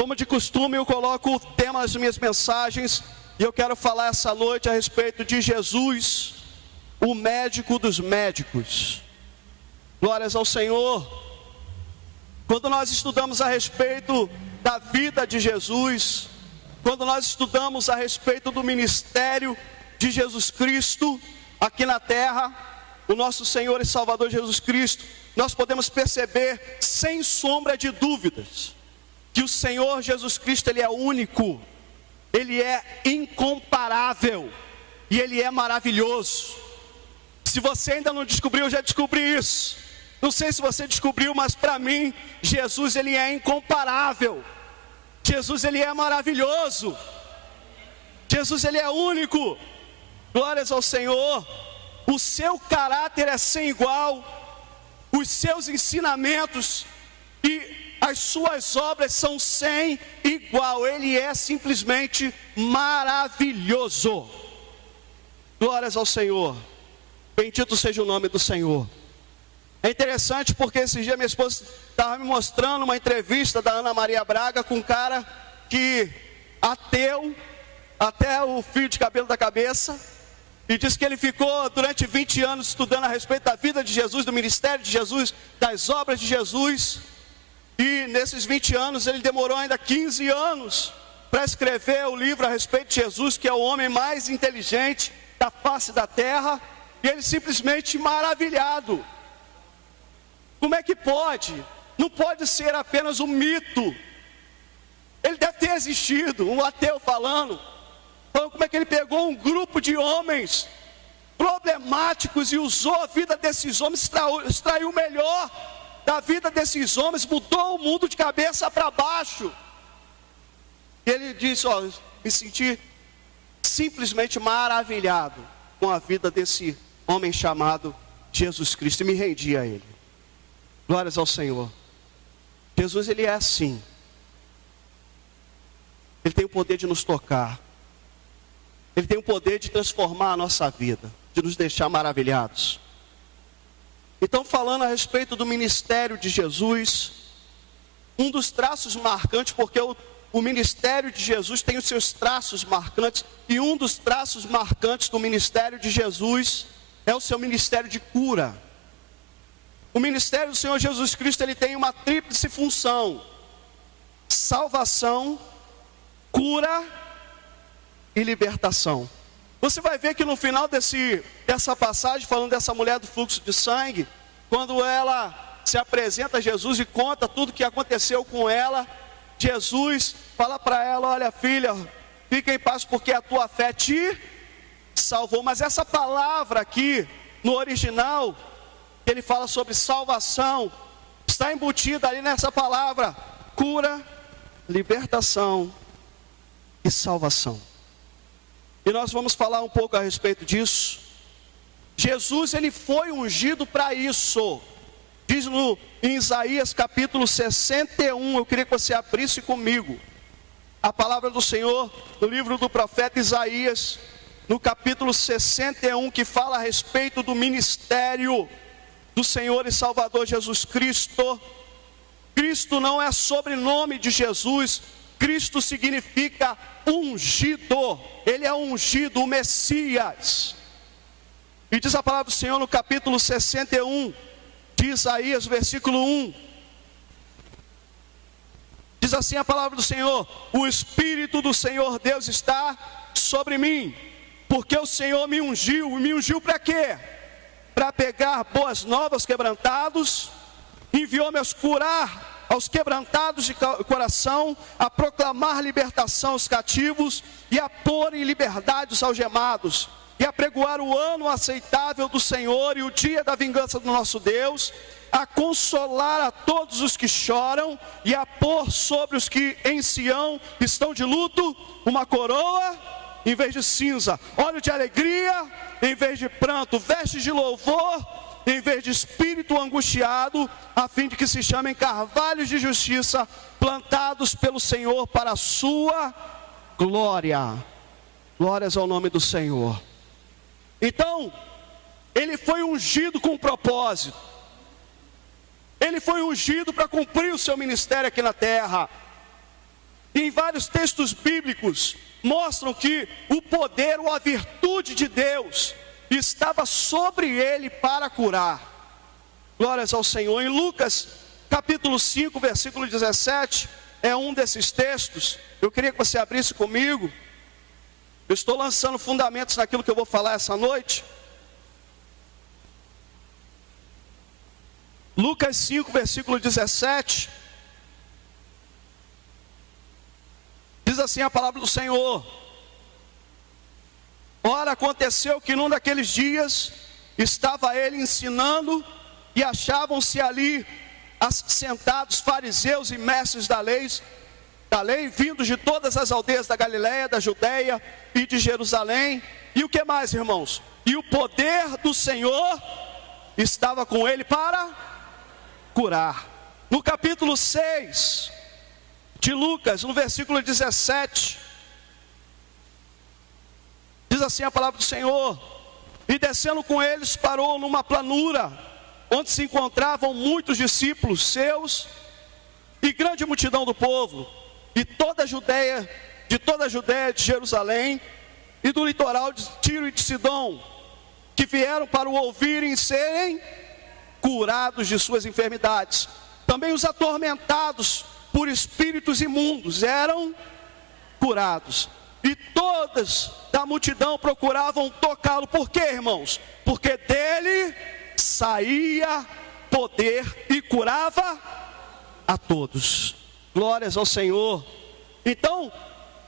Como de costume, eu coloco o tema das minhas mensagens e eu quero falar essa noite a respeito de Jesus, o médico dos médicos. Glórias ao Senhor. Quando nós estudamos a respeito da vida de Jesus, quando nós estudamos a respeito do ministério de Jesus Cristo aqui na terra, o nosso Senhor e Salvador Jesus Cristo, nós podemos perceber, sem sombra de dúvidas, que o Senhor Jesus Cristo, Ele é único, Ele é incomparável e Ele é maravilhoso. Se você ainda não descobriu, eu já descobri isso. Não sei se você descobriu, mas para mim, Jesus, Ele é incomparável. Jesus, Ele é maravilhoso. Jesus, Ele é único. Glórias ao Senhor. O seu caráter é sem igual. Os seus ensinamentos e as suas obras são sem igual. Ele é simplesmente maravilhoso. Glórias ao Senhor. Bendito seja o nome do Senhor. É interessante porque esse dia minha esposa estava me mostrando uma entrevista da Ana Maria Braga com um cara que ateu até o fio de cabelo da cabeça, e disse que ele ficou durante 20 anos estudando a respeito da vida de Jesus, do ministério de Jesus, das obras de Jesus, e nesses 20 anos ele demorou ainda 15 anos para escrever o livro a respeito de Jesus, que é o homem mais inteligente da face da terra, e ele simplesmente maravilhado. Como é que pode? Não pode ser apenas um mito. Ele deve ter existido, um ateu falando como é que ele pegou um grupo de homens problemáticos e usou a vida desses homens, extraiu o melhor da vida desses homens, mudou o mundo de cabeça para baixo. E ele disse, me senti simplesmente maravilhado com a vida desse homem chamado Jesus Cristo, e me rendi a Ele. Glórias ao Senhor. Jesus, Ele é assim. Ele tem o poder de nos tocar. Ele tem o poder de transformar a nossa vida, de nos deixar maravilhados. Então, falando a respeito do ministério de Jesus, um dos traços marcantes, porque o ministério de Jesus tem os seus traços marcantes, e um dos traços marcantes do ministério de Jesus é o seu ministério de cura. O ministério do Senhor Jesus Cristo, ele tem uma tríplice função: salvação, cura e libertação. Você vai ver que no final dessa passagem, falando dessa mulher do fluxo de sangue, quando ela se apresenta a Jesus e conta tudo o que aconteceu com ela, Jesus fala para ela: olha, filha, fica em paz porque a tua fé te salvou. Mas essa palavra aqui, no original, ele fala sobre salvação, está embutida ali nessa palavra: cura, libertação e salvação. E nós vamos falar um pouco a respeito disso. Jesus, ele foi ungido para isso. Diz em Isaías capítulo 61, eu queria que você abrisse comigo a palavra do Senhor, no livro do profeta Isaías, no capítulo 61, que fala a respeito do ministério do Senhor e Salvador Jesus Cristo. Cristo não é sobrenome de Jesus. Cristo significa ungido. Ele é ungido, o Messias. E diz a palavra do Senhor no capítulo 61 de Isaías, versículo 1. Diz assim a palavra do Senhor: o Espírito do Senhor Deus está sobre mim, porque o Senhor me ungiu. E me ungiu para quê? Para pegar boas novas quebrantados, enviou-me a curar aos quebrantados de coração, a proclamar libertação aos cativos, e a pôr em liberdade os algemados, e a pregoar o ano aceitável do Senhor e o dia da vingança do nosso Deus, a consolar a todos os que choram, e a pôr sobre os que em Sião estão de luto uma coroa em vez de cinza, óleo de alegria em vez de pranto, vestes de louvor em vez de espírito angustiado, a fim de que se chamem carvalhos de justiça, plantados pelo Senhor para a sua glória. Glórias ao nome do Senhor. Então, ele foi ungido com um propósito. Ele foi ungido para cumprir o seu ministério aqui na terra. E em vários textos bíblicos mostram que o poder ou a virtude de Deus estava sobre ele para curar. Glórias ao Senhor. Em Lucas capítulo 5, versículo 17, é um desses textos. Eu queria que você abrisse comigo. Eu estou lançando fundamentos naquilo que eu vou falar essa noite. Lucas 5, versículo 17. Diz assim a palavra do Senhor: ora, aconteceu que num daqueles dias estava ele ensinando, e achavam-se ali sentados fariseus e mestres da lei, vindos de todas as aldeias da Galiléia, da Judeia e de Jerusalém. E o que mais, irmãos? E o poder do Senhor estava com ele para curar. No capítulo 6 de Lucas, no versículo 17, diz assim a palavra do Senhor: e descendo com eles, parou numa planura, onde se encontravam muitos discípulos seus, e grande multidão do povo, e toda a Judeia, de Jerusalém, e do litoral de Tiro e de Sidom, que vieram para o ouvirem e serem curados de suas enfermidades. Também os atormentados por espíritos imundos eram curados, e todas da multidão procuravam tocá-lo. Por quê, irmãos? Porque dele saía poder e curava a todos. Glórias ao Senhor. Então,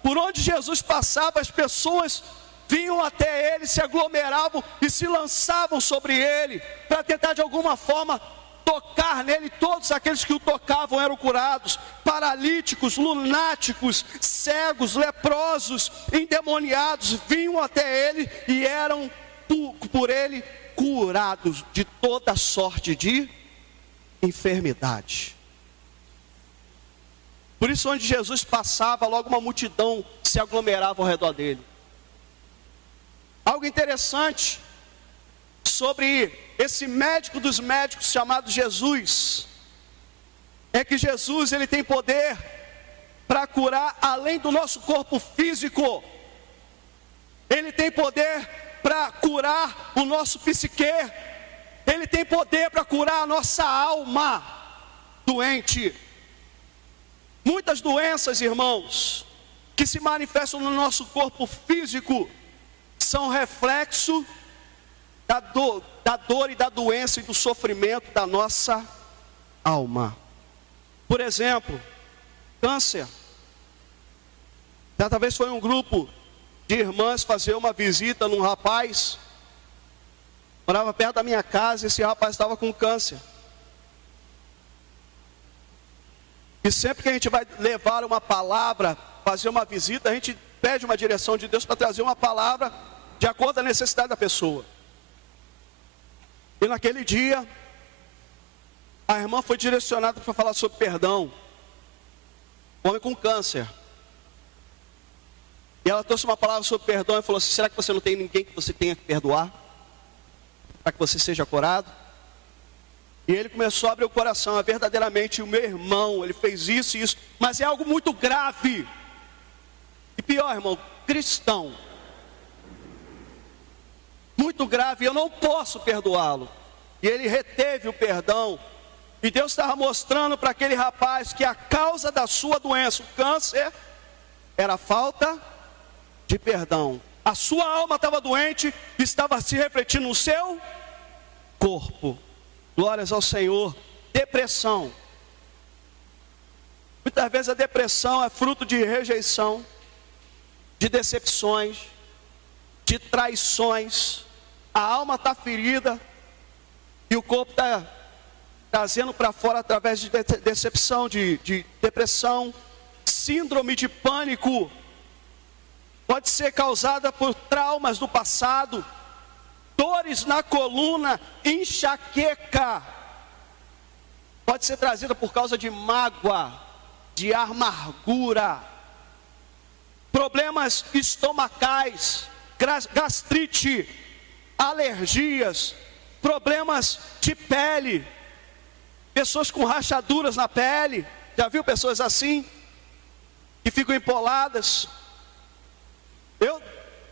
por onde Jesus passava, as pessoas vinham até ele, se aglomeravam e se lançavam sobre ele, para tentar de alguma forma tocar nele. Todos aqueles que o tocavam eram curados: paralíticos, lunáticos, cegos, leprosos, endemoniados, vinham até ele e eram por ele curados de toda sorte de enfermidade. Por isso, onde Jesus passava, logo uma multidão se aglomerava ao redor dele. Algo interessante sobre esse médico dos médicos chamado Jesus é que Jesus, ele tem poder para curar além do nosso corpo físico. Ele tem poder para curar o nosso psique. Ele tem poder para curar a nossa alma doente. Muitas doenças, irmãos, que se manifestam no nosso corpo físico, são reflexo da dor e da doença e do sofrimento da nossa alma. Por exemplo, câncer. Certa vez foi um grupo de irmãs fazer uma visita num rapaz, morava perto da minha casa, e esse rapaz estava com câncer. E sempre que a gente vai levar uma palavra, fazer uma visita, a gente pede uma direção de Deus para trazer uma palavra de acordo com a necessidade da pessoa. E naquele dia, a irmã foi direcionada para falar sobre perdão. Homem com câncer. E ela trouxe uma palavra sobre perdão e falou assim: será que você não tem ninguém que você tenha que perdoar, para que você seja curado? E ele começou a abrir o coração. É verdadeiramente o meu irmão, ele fez isso e isso, mas é algo muito grave. E pior, irmão, cristão. Muito grave, eu não posso perdoá-lo. E ele reteve o perdão. E Deus estava mostrando para aquele rapaz que a causa da sua doença, o câncer, era a falta de perdão. A sua alma estava doente, estava se refletindo no seu corpo. Glórias ao Senhor. Depressão. Muitas vezes a depressão é fruto de rejeição, de decepções, de traições. A alma está ferida e o corpo está trazendo para fora através de decepção, de depressão. Síndrome de pânico pode ser causada por traumas do passado, dores na coluna, enxaqueca, pode ser trazida por causa de mágoa, de amargura, problemas estomacais, gastrite, alergias, problemas de pele, pessoas com rachaduras na pele. Já viu pessoas assim? que ficam empoladas.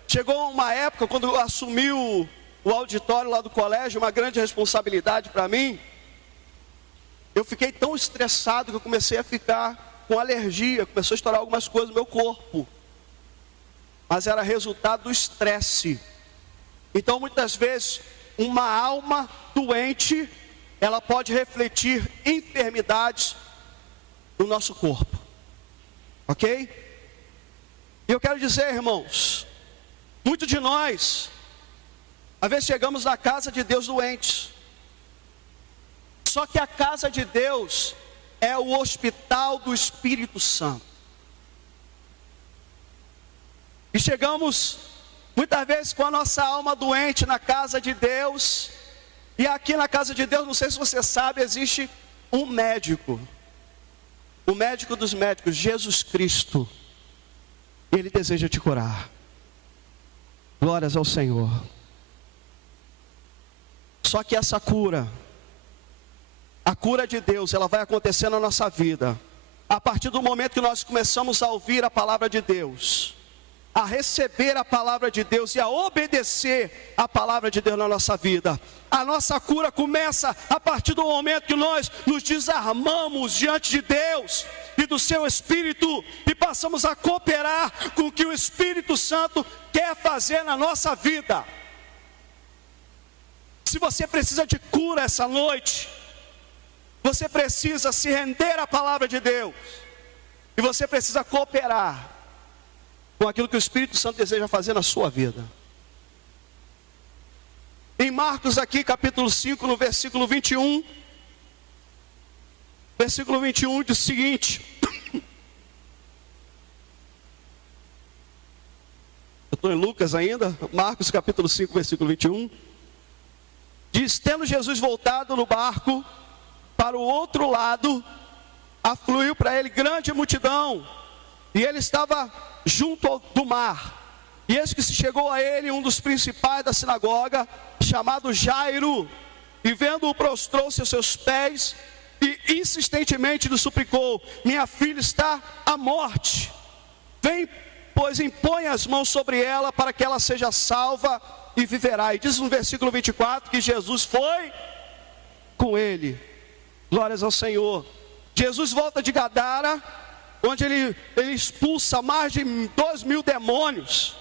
Chegou uma época, quando eu assumi o auditório lá do colégio, uma grande responsabilidade para mim. Eu fiquei tão estressado que eu comecei a ficar com alergia, começou a estourar algumas coisas no meu corpo. Mas era resultado do estresse. Então, muitas vezes, uma alma doente, ela pode refletir enfermidades no nosso corpo. Ok? E eu quero dizer, irmãos, muitos de nós, às vezes chegamos na casa de Deus doentes. Só que a casa de Deus é o hospital do Espírito Santo. E chegamos muitas vezes com a nossa alma doente na casa de Deus. E aqui na casa de Deus, não sei se você sabe, existe um médico. O médico dos médicos, Jesus Cristo. Ele deseja te curar. Glórias ao Senhor. Só que essa cura, a cura de Deus, ela vai acontecer na nossa vida a partir do momento que nós começamos a ouvir a palavra de Deus, a receber a palavra de Deus e a obedecer a palavra de Deus na nossa vida. A nossa cura começa a partir do momento que nós nos desarmamos diante de Deus e do seu Espírito e passamos a cooperar com o que o Espírito Santo quer fazer na nossa vida. Se você precisa de cura essa noite, você precisa se render à palavra de Deus e você precisa cooperar com aquilo que o Espírito Santo deseja fazer na sua vida. Em Marcos aqui, capítulo 5, no versículo 21. Versículo 21 diz o seguinte. Eu estou em Lucas ainda. Marcos capítulo 5, versículo 21. Diz: tendo Jesus voltado no barco para o outro lado, afluiu para ele grande multidão. E ele estava junto do mar. E eis que se chegou a ele um dos principais da sinagoga, chamado Jairo, e vendo-o prostrou-se aos seus pés e insistentemente lhe suplicou: minha filha está à morte, vem, pois impõe as mãos sobre ela para que ela seja salva e viverá. E diz no versículo 24 que Jesus foi com ele. Glórias ao Senhor. Jesus volta de Gadara, onde ele expulsa mais de 2.000 demônios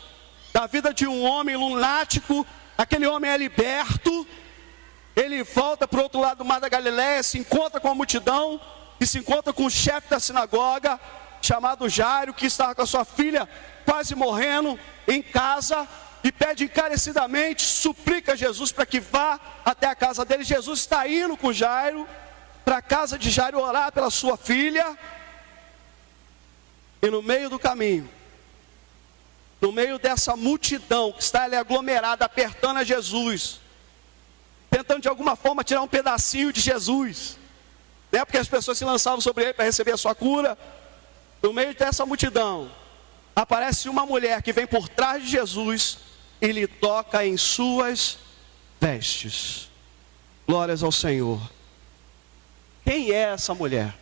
da vida de um homem lunático. Aquele homem é liberto. Ele volta para o outro lado do mar da Galileia, se encontra com a multidão e se encontra com o chefe da sinagoga, chamado Jairo, que estava com a sua filha quase morrendo em casa, e pede encarecidamente, suplica Jesus para que vá até a casa dele. Jesus está indo com Jairo para a casa de Jairo orar pela sua filha. E no meio do caminho, no meio dessa multidão que está ali aglomerada, apertando a Jesus, tentando de alguma forma tirar um pedacinho de Jesus, né? Porque as pessoas se lançavam sobre ele para receber a sua cura. No meio dessa multidão, aparece uma mulher que vem por trás de Jesus e lhe toca em suas vestes. Glórias ao Senhor. Quem é essa mulher?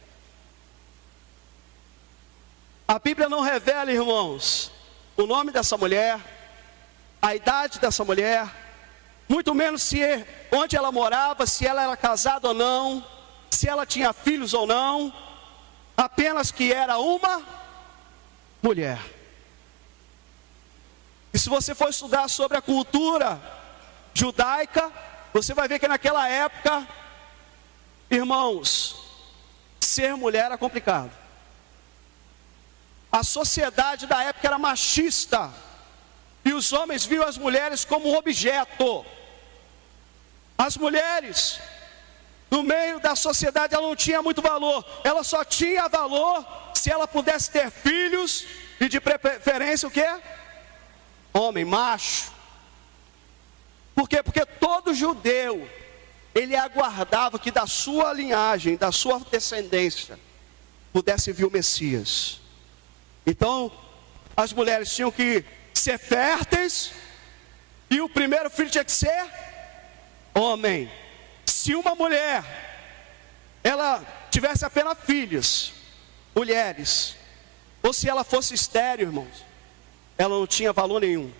A Bíblia não revela, irmãos, o nome dessa mulher, a idade dessa mulher, muito menos onde ela morava, se ela era casada ou não, se ela tinha filhos ou não, apenas que era uma mulher. E se você for estudar sobre a cultura judaica, você vai ver que naquela época, irmãos, ser mulher era complicado. A sociedade da época era machista, e os homens viam as mulheres como um objeto. As mulheres, no meio da sociedade, ela não tinha muito valor. Ela só tinha valor se ela pudesse ter filhos, e de preferência o quê? Homem, macho. Por quê? Porque todo judeu, ele aguardava que da sua linhagem, da sua descendência, pudesse vir o Messias. Então, as mulheres tinham que ser férteis, e o primeiro filho tinha que ser homem. Se uma mulher, ela tivesse apenas filhas, mulheres, ou se ela fosse estéril, irmãos, ela não tinha valor nenhum.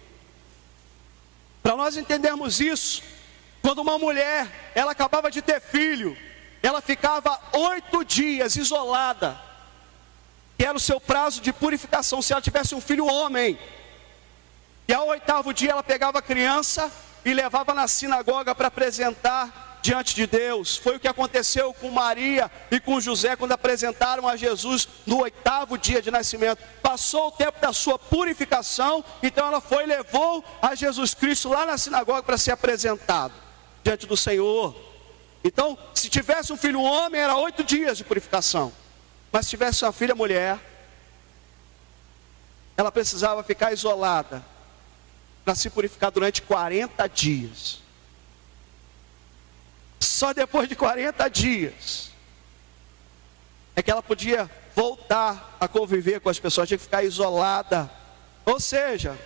Para nós entendermos isso, quando uma mulher, ela acabava de ter filho, ela ficava 8 dias isolada, que era o seu prazo de purificação, se ela tivesse um filho homem. E ao 8º dia ela pegava a criança e levava na sinagoga para apresentar diante de Deus. Foi o que aconteceu com Maria e com José quando apresentaram a Jesus no 8º dia de nascimento. Passou o tempo da sua purificação, então ela foi e levou a Jesus Cristo lá na sinagoga para ser apresentado diante do Senhor. Então, se tivesse um filho homem, era 8 dias de purificação. Mas se tivesse uma filha mulher, ela precisava ficar isolada para se purificar durante 40 dias. Só depois de 40 dias é que ela podia voltar a conviver com as pessoas, tinha que ficar isolada. Ou seja,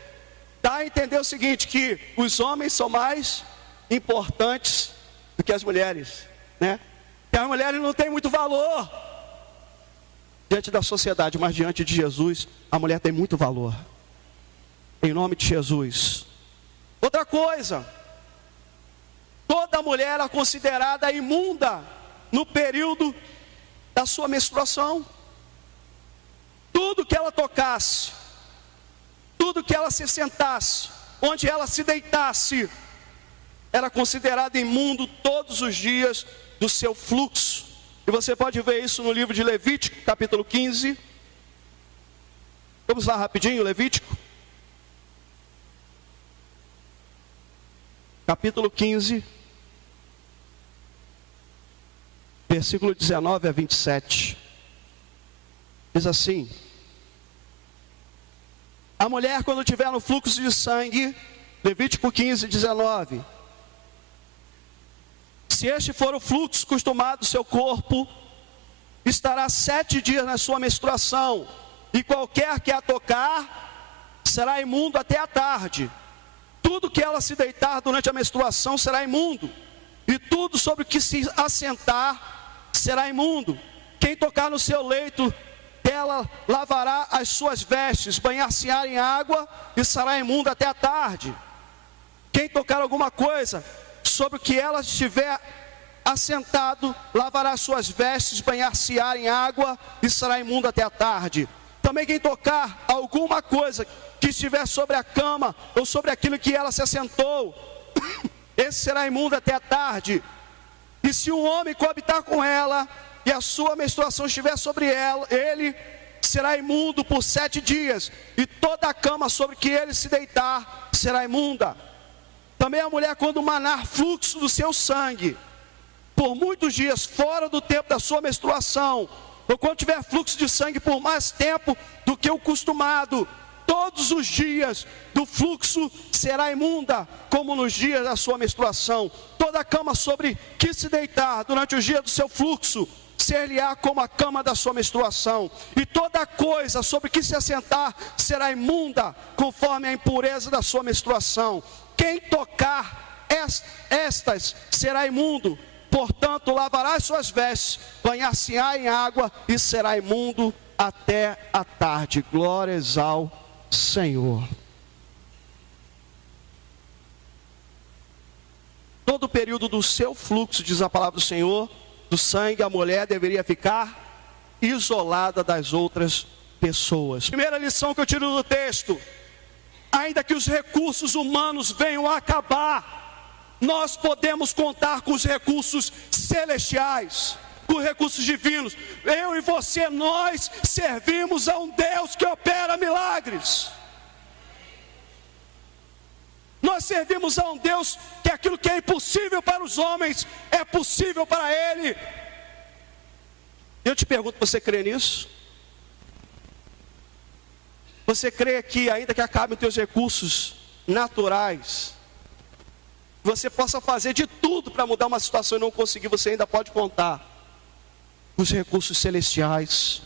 dá a entender o seguinte, que os homens são mais importantes do que as mulheres, né? Que as mulheres não têm muito valor diante da sociedade, mas diante de Jesus, a mulher tem muito valor. Em nome de Jesus. Outra coisa, toda mulher era considerada imunda no período da sua menstruação. Tudo que ela tocasse, tudo que ela se sentasse, onde ela se deitasse, era considerada imundo todos os dias do seu fluxo. E você pode ver isso no livro de Levítico, capítulo 15. Vamos lá rapidinho, Levítico. Capítulo 15, versículo 19 a 27. Diz assim: a mulher, quando tiver no fluxo de sangue, Levítico 15, 19. Se este for o fluxo costumado do seu corpo, estará 7 dias na sua menstruação, e qualquer que a tocar será imundo até a tarde. Tudo que ela se deitar durante a menstruação será imundo, e tudo sobre o que se assentar será imundo. Quem tocar no seu leito dela lavará as suas vestes, banhar-se-á em água e será imundo até a tarde. Quem tocar alguma coisa sobre o que ela estiver assentado, lavará as suas vestes, banhar-se-á em água e será imundo até a tarde. Também quem tocar alguma coisa que estiver sobre a cama ou sobre aquilo que ela se assentou, esse será imundo até a tarde. E se um homem coabitar com ela e a sua menstruação estiver sobre ele, será imundo por 7 dias, e toda a cama sobre que ele se deitar será imunda. Também a mulher, quando manar fluxo do seu sangue por muitos dias fora do tempo da sua menstruação, ou quando tiver fluxo de sangue por mais tempo do que o costumado, todos os dias do fluxo será imunda, como nos dias da sua menstruação. Toda a cama sobre que se deitar durante os dias do seu fluxo ser-lhe-á como a cama da sua menstruação, e toda coisa sobre que se assentar será imunda, conforme a impureza da sua menstruação. Quem tocar estas será imundo, portanto lavará as suas vestes, banhar-se-á em água e será imundo até a tarde. Glórias ao Senhor. Todo o período do seu fluxo, diz a palavra do Senhor, do sangue, a mulher deveria ficar isolada das outras pessoas. Primeira lição que eu tiro do texto: ainda que os recursos humanos venham a acabar, nós podemos contar com os recursos celestiais, com os recursos divinos. Eu e você, nós servimos a um Deus que opera milagres. Nós servimos a um Deus que aquilo que é impossível para os homens é possível para Ele. Eu te pergunto, você crê nisso? Você crê que ainda que acabem os teus recursos naturais, você possa fazer de tudo para mudar uma situação e não conseguir, você ainda pode contar com os recursos celestiais,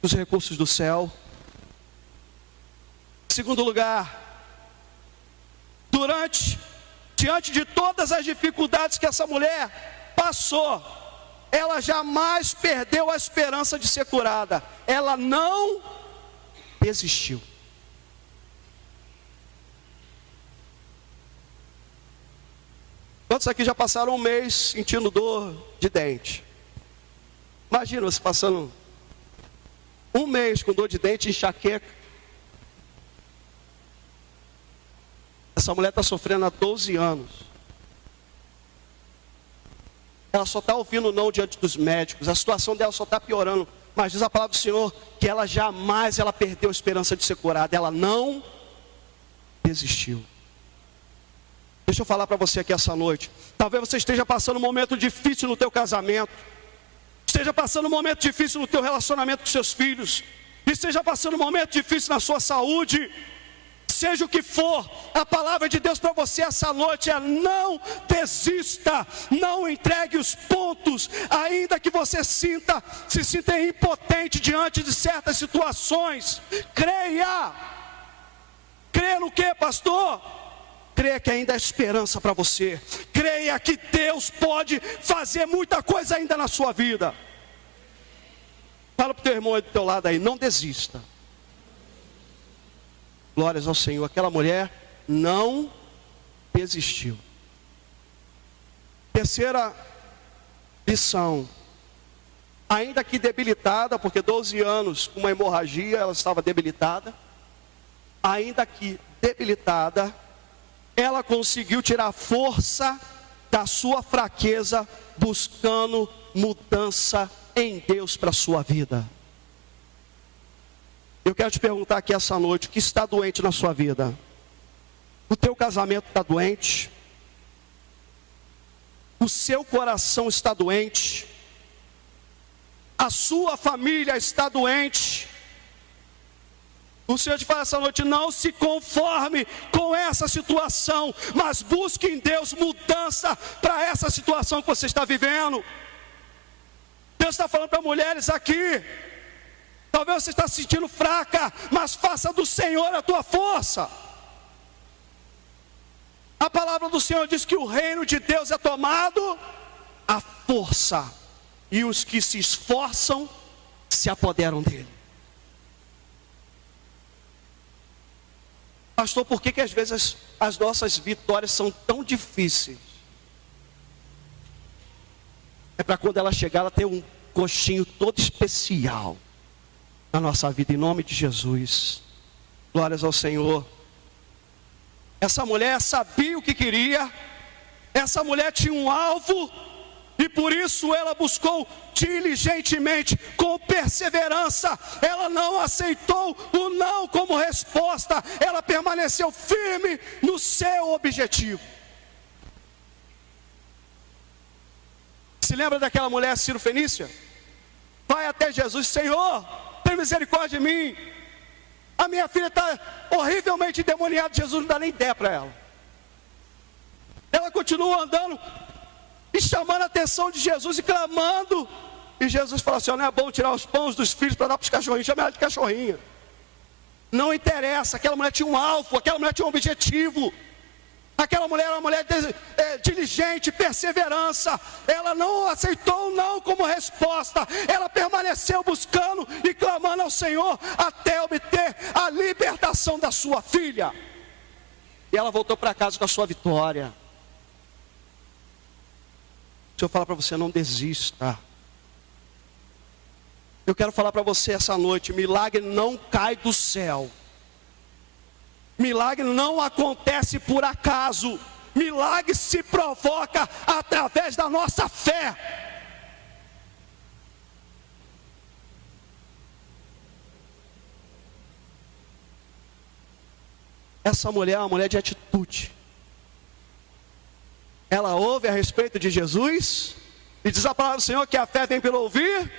os recursos do céu? Em segundo lugar, diante de todas as dificuldades que essa mulher passou, ela jamais perdeu a esperança de ser curada. ela não desistiu. Quantos aqui já passaram um mês sentindo dor de dente? Imagina você passando um mês com dor de dente e enxaqueca. Essa mulher está sofrendo há 12 anos. Ela só está ouvindo não diante dos médicos. A situação dela só está piorando. Mas diz a palavra do Senhor que ela jamais perdeu a esperança de ser curada. Ela não desistiu. Deixa eu falar para você aqui essa noite. Talvez você esteja passando um momento difícil no teu casamento. Esteja passando um momento difícil no teu relacionamento com seus filhos. Esteja passando um momento difícil na sua saúde. Seja o que for, a palavra de Deus para você essa noite é: não desista, não entregue os pontos, ainda que você se sinta impotente diante de certas situações. Creia. Creia no que, pastor? Creia que ainda há esperança para você. Creia que Deus pode fazer muita coisa ainda na sua vida. Fala para o teu irmão aí do teu lado aí: não desista. Glórias ao Senhor. Aquela mulher não desistiu. Terceira lição: ainda que debilitada, porque 12 anos com uma hemorragia, ela estava debilitada. Ainda que debilitada, ela conseguiu tirar força da sua fraqueza, buscando mudança em Deus para a sua vida. Eu quero te perguntar aqui essa noite: o que está doente na sua vida? O teu casamento está doente? O seu coração está doente? A sua família está doente? O Senhor te fala essa noite: não se conforme com essa situação, mas busque em Deus mudança para essa situação que você está vivendo. Deus está falando para mulheres aqui: talvez você está se sentindo fraca, mas faça do Senhor a tua força. A palavra do Senhor diz que o reino de Deus é tomado à força, e os que se esforçam se apoderam dele. Pastor, por que às vezes as nossas vitórias são tão difíceis? É para quando ela chegar, ela ter um gostinho todo especial na nossa vida, em nome de Jesus. Glórias ao Senhor. Essa mulher sabia o que queria. Essa mulher tinha um alvo, e por isso ela buscou diligentemente, com perseverança. Ela não aceitou o não como resposta. Ela permaneceu firme no seu objetivo. Se lembra daquela mulher Ciro-fenícia? Vai até Jesus: Senhor, tem misericórdia de mim. A minha filha está horrivelmente endemoniada. Jesus não dá nem ideia para ela. Ela continua andando e chamando a atenção de Jesus e clamando. E Jesus fala assim: não é bom tirar os pães dos filhos para dar para os cachorrinhos. Chama ela de cachorrinha. Não interessa. Aquela mulher tinha um alvo, aquela mulher tinha um objetivo. Aquela mulher era uma mulher diligente, perseverança. Ela não aceitou o não como resposta. Ela permaneceu buscando e clamando ao Senhor até obter a libertação da sua filha. E ela voltou para casa com a sua vitória. O Senhor fala para você: não desista. Eu quero falar para você essa noite: milagre não cai do céu. Milagre não acontece por acaso. Milagre se provoca através da nossa fé. Essa mulher é uma mulher de atitude. Ela ouve a respeito de Jesus, e diz a palavra do Senhor que a fé vem pelo ouvir,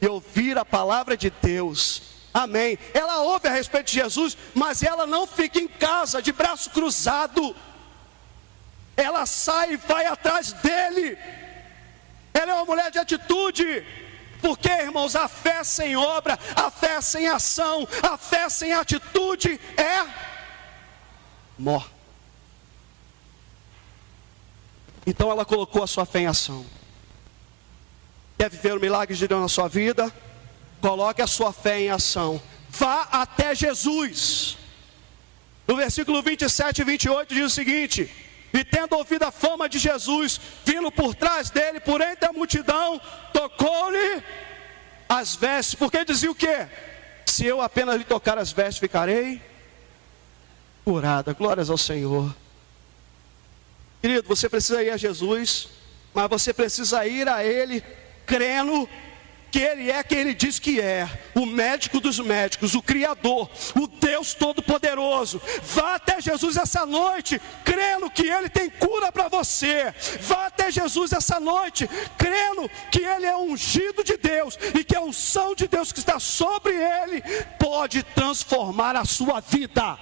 e ouvir a palavra de Deus. Amém. Ela ouve a respeito de Jesus, mas ela não fica em casa de braço cruzado. Ela sai e vai atrás dele. Ela é uma mulher de atitude. Porque, irmãos, a fé sem obra, a fé sem ação, a fé sem atitude é morte. Então ela colocou a sua fé em ação. Quer viver o milagre de Deus na sua vida? coloque a sua fé em ação. Vá até Jesus. No versículo 27 e 28 diz o seguinte: e tendo ouvido a fama de Jesus, vindo por trás dele, por entre a multidão, tocou-lhe as vestes, porque dizia o quê? Se eu apenas lhe tocar as vestes, ficarei curada. Glórias ao Senhor. Querido, você precisa ir a Jesus, mas você precisa ir a Ele crendo que Ele é quem Ele diz que é, o médico dos médicos, o Criador, o Deus Todo-Poderoso. Vá até Jesus essa noite, crendo que Ele tem cura para você. Vá até Jesus essa noite, crendo que Ele é ungido de Deus, e que a unção de Deus que está sobre Ele, pode transformar a sua vida.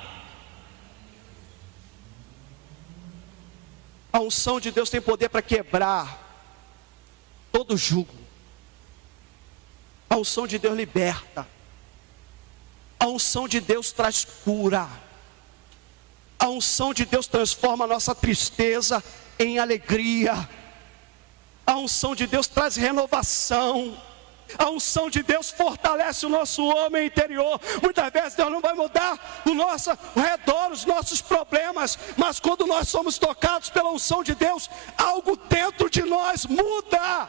A unção de Deus tem poder para quebrar todo jugo. A unção de Deus liberta. A unção de Deus traz cura. A unção de Deus transforma a nossa tristeza em alegria. A unção de Deus traz renovação. A unção de Deus fortalece o nosso homem interior. Muitas vezes Deus não vai mudar o redor, os nossos problemas, mas quando nós somos tocados pela unção de Deus, algo dentro de nós muda.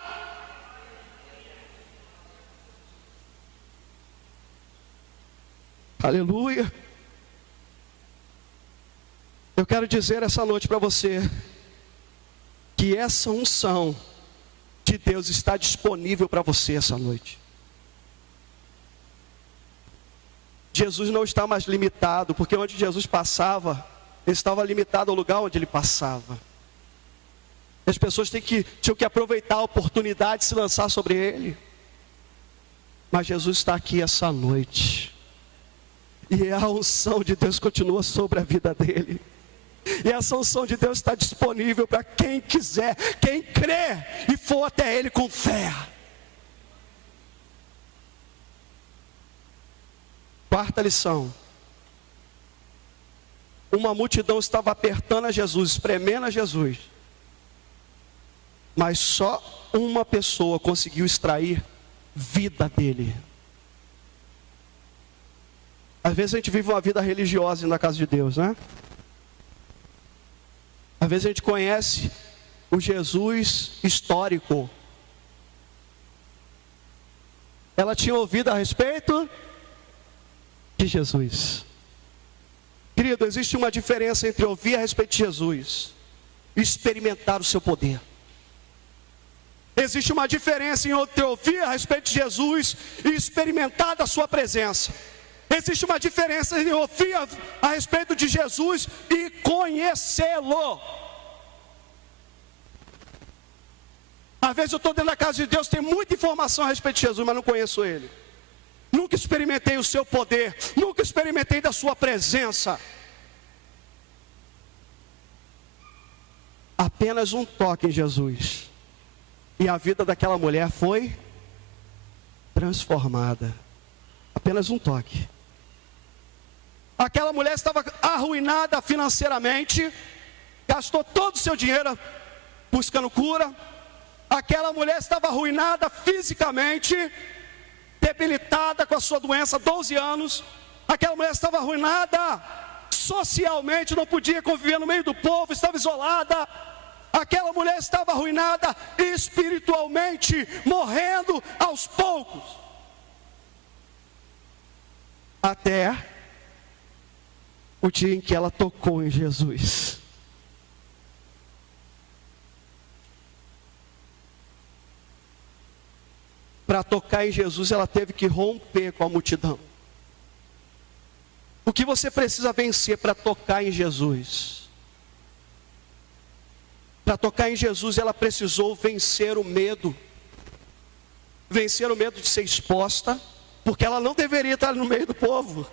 Aleluia. Eu quero dizer essa noite para você que essa unção de Deus está disponível para você essa noite. Jesus não está mais limitado, porque onde Jesus passava, ele estava limitado ao lugar onde ele passava. As pessoas tinham que aproveitar a oportunidade de se lançar sobre ele. Mas Jesus está aqui essa noite. E a unção de Deus continua sobre a vida dele. E essa unção de Deus está disponível para quem quiser, quem crê e for até Ele com fé. Quarta lição. Uma multidão estava apertando a Jesus, espremendo a Jesus. Mas só uma pessoa conseguiu extrair vida dele. Às vezes a gente vive uma vida religiosa na casa de Deus, né? Às vezes a gente conhece o Jesus histórico. Ela tinha ouvido a respeito de Jesus. Querido, existe uma diferença entre ouvir a respeito de Jesus e experimentar o seu poder. Existe uma diferença entre ouvir a respeito de Jesus e experimentar da sua presença. Existe uma diferença em ouvir a respeito de Jesus e conhecê-lo. Às vezes eu estou dentro da casa de Deus, tem muita informação a respeito de Jesus, mas não conheço Ele. Nunca experimentei o seu poder, nunca experimentei da sua presença. Apenas um toque em Jesus, e a vida daquela mulher foi transformada. Apenas um toque. Aquela mulher estava arruinada financeiramente, gastou todo o seu dinheiro buscando cura. Aquela mulher estava arruinada fisicamente, debilitada com a sua doença, 12 anos. Aquela mulher estava arruinada socialmente, não podia conviver no meio do povo, estava isolada. Aquela mulher estava arruinada espiritualmente, morrendo aos poucos. Até o dia em que ela tocou em Jesus. Para tocar em Jesus, ela teve que romper com a multidão. O que você precisa vencer para tocar em Jesus? Para tocar em Jesus, ela precisou vencer o medo. Vencer o medo de ser exposta, porque ela não deveria estar no meio do povo.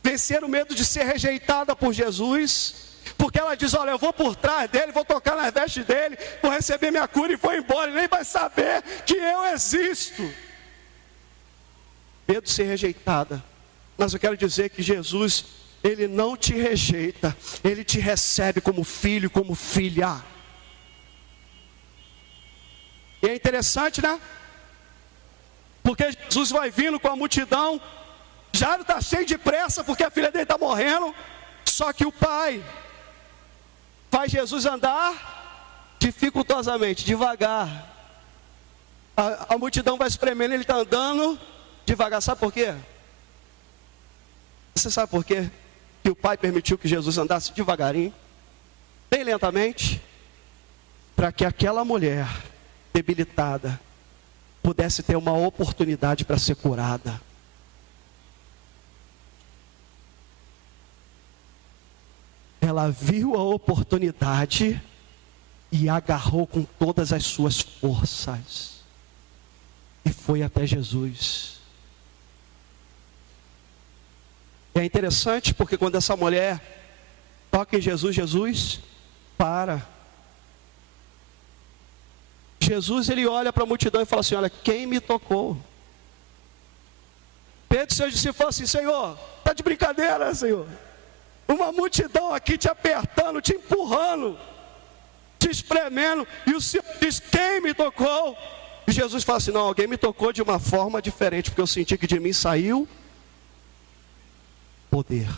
Vencer o medo de ser rejeitada por Jesus, porque ela diz: olha, eu vou por trás dele, vou tocar nas vestes dele, vou receber minha cura e vou embora, ele nem vai saber que eu existo. Medo de ser rejeitada. Mas eu quero dizer que Jesus, Ele não te rejeita, Ele te recebe como filho, como filha. E é interessante, né? porque Jesus vai vindo com a multidão. Jairo está cheio de pressa porque a filha dele está morrendo. Só que o pai faz Jesus andar dificultosamente, devagar. A multidão vai espremendo, ele está andando devagar. Sabe por quê? Você sabe por quê que o pai permitiu que Jesus andasse devagarinho, bem lentamente? Para que aquela mulher debilitada pudesse ter uma oportunidade para ser curada. Ela viu a oportunidade e agarrou com todas as suas forças e foi até Jesus. É interessante porque quando essa mulher toca em Jesus, Jesus para. Jesus, ele olha para a multidão e fala assim: olha, quem me tocou? Pedro e seus discípulos falam assim: Senhor, está de brincadeira, Senhor? Uma multidão aqui te apertando, te empurrando, te espremendo, e o Senhor diz: quem me tocou? E Jesus fala assim: não, alguém me tocou de uma forma diferente, porque eu senti que de mim saiu poder.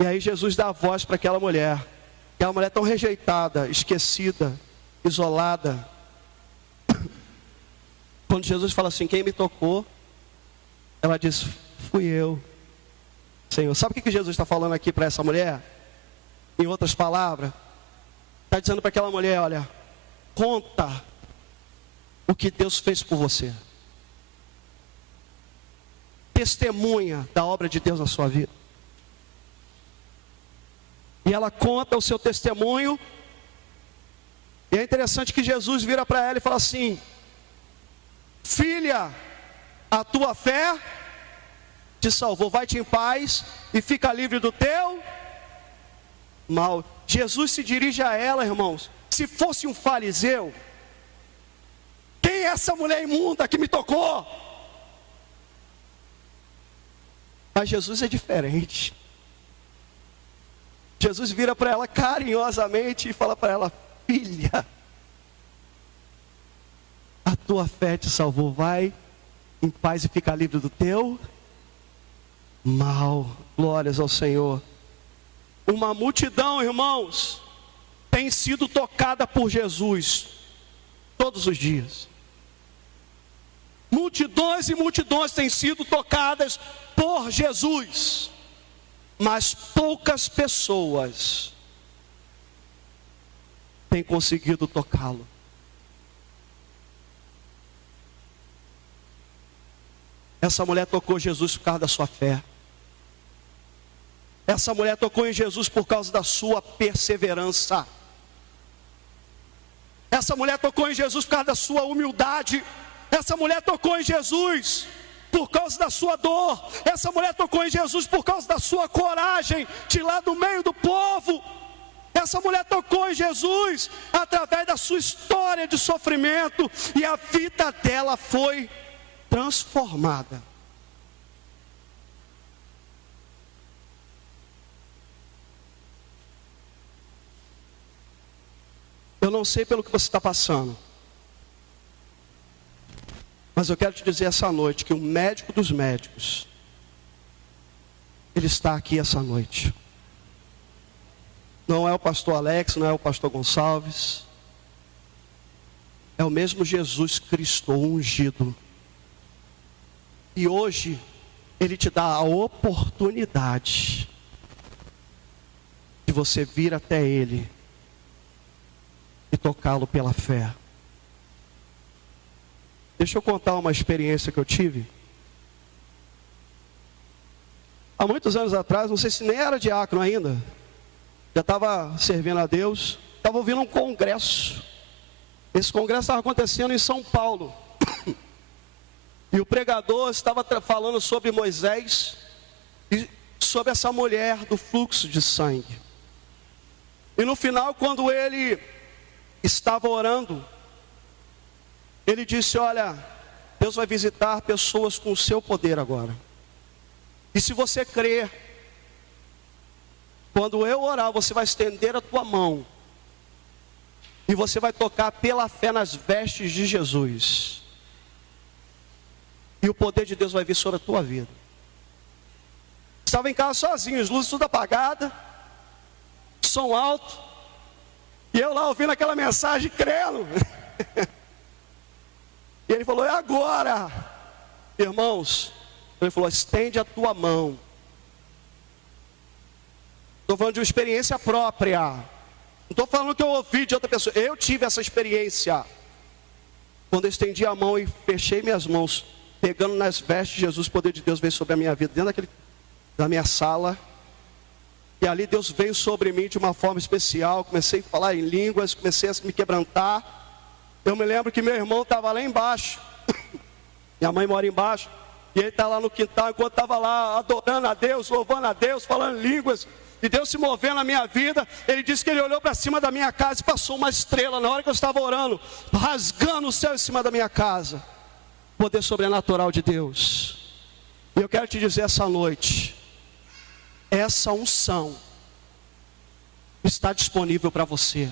E aí Jesus dá a voz para aquela mulher tão rejeitada, esquecida, isolada. Quando Jesus fala assim: quem me tocou? Ela diz: fui eu, Senhor. Sabe o que Jesus está falando aqui para essa mulher? Em outras palavras, está dizendo para aquela mulher: olha, conta o que Deus fez por você. Testemunha da obra de Deus na sua vida. E ela conta o seu testemunho. E é interessante que Jesus vira para ela e fala assim: filha, a tua fé te salvou, vai-te em paz e fica livre do teu mal. Jesus se dirige a ela, irmãos. Se fosse um fariseu: quem é essa mulher imunda que me tocou? Mas Jesus é diferente. Jesus vira para ela carinhosamente e fala para ela: filha, a tua fé te salvou, vai em paz e fica livre do teu mal. Glórias ao Senhor. Uma multidão, irmãos, tem sido tocada por Jesus todos os dias. Multidões e multidões têm sido tocadas por Jesus, mas poucas pessoas têm conseguido tocá-lo. Essa mulher tocou Jesus por causa da sua fé. Essa mulher tocou em Jesus por causa da sua perseverança. Essa mulher tocou em Jesus por causa da sua humildade. Essa mulher tocou em Jesus por causa da sua dor. Essa mulher tocou em Jesus por causa da sua coragem de ir lá do meio do povo. Essa mulher tocou em Jesus através da sua história de sofrimento, e a vida dela foi transformada. Eu não sei pelo que você está passando, mas eu quero te dizer essa noite que o médico dos médicos, ele está aqui essa noite. Não é o pastor Alex, não é o pastor Gonçalves, é o mesmo Jesus Cristo, o ungido. E hoje ele te dá a oportunidade de você vir até ele e tocá-lo pela fé. Deixa eu contar uma experiência que eu tive. Há muitos anos atrás, não sei se nem era diácono ainda, já estava servindo a Deus, estava ouvindo um congresso. Esse congresso estava acontecendo em São Paulo. E o pregador estava falando sobre Moisés e sobre essa mulher do fluxo de sangue. E no final, quando ele estava orando, ele disse: olha, Deus vai visitar pessoas com o seu poder agora. E se você crer, quando eu orar, você vai estender a tua mão E você vai tocar pela fé nas vestes de Jesus. E o poder de Deus vai vir sobre a tua vida. Estava em casa sozinho, as luzes tudo apagadas, som alto, e eu lá ouvindo aquela mensagem, crendo. E ele falou: é agora, irmãos. Ele falou: estende a tua mão. Estou falando de uma experiência própria. Não estou falando que eu ouvi de outra pessoa. Eu tive essa experiência. Quando eu estendi a mão e fechei minhas mãos, pegando nas vestes de Jesus, o poder de Deus veio sobre a minha vida, dentro da minha sala. E ali Deus veio sobre mim de uma forma especial. Comecei a falar em línguas, comecei a me quebrantar. Eu me lembro que meu irmão estava lá embaixo. Minha mãe mora embaixo. E ele está lá no quintal, enquanto estava lá adorando a Deus, louvando a Deus, falando em línguas. E Deus se movendo na minha vida. Ele disse que ele olhou para cima da minha casa e passou uma estrela na hora que eu estava orando, rasgando o céu em cima da minha casa. Poder sobrenatural de Deus. E eu quero te dizer essa noite, essa unção está disponível para você.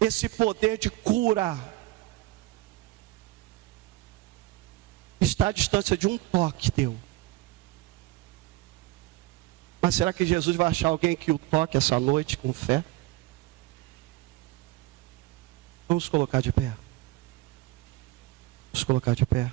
Esse poder de cura está à distância de um toque teu. Mas será que Jesus vai achar alguém que o toque essa noite com fé? Vamos colocar de pé. Vamos colocar de pé.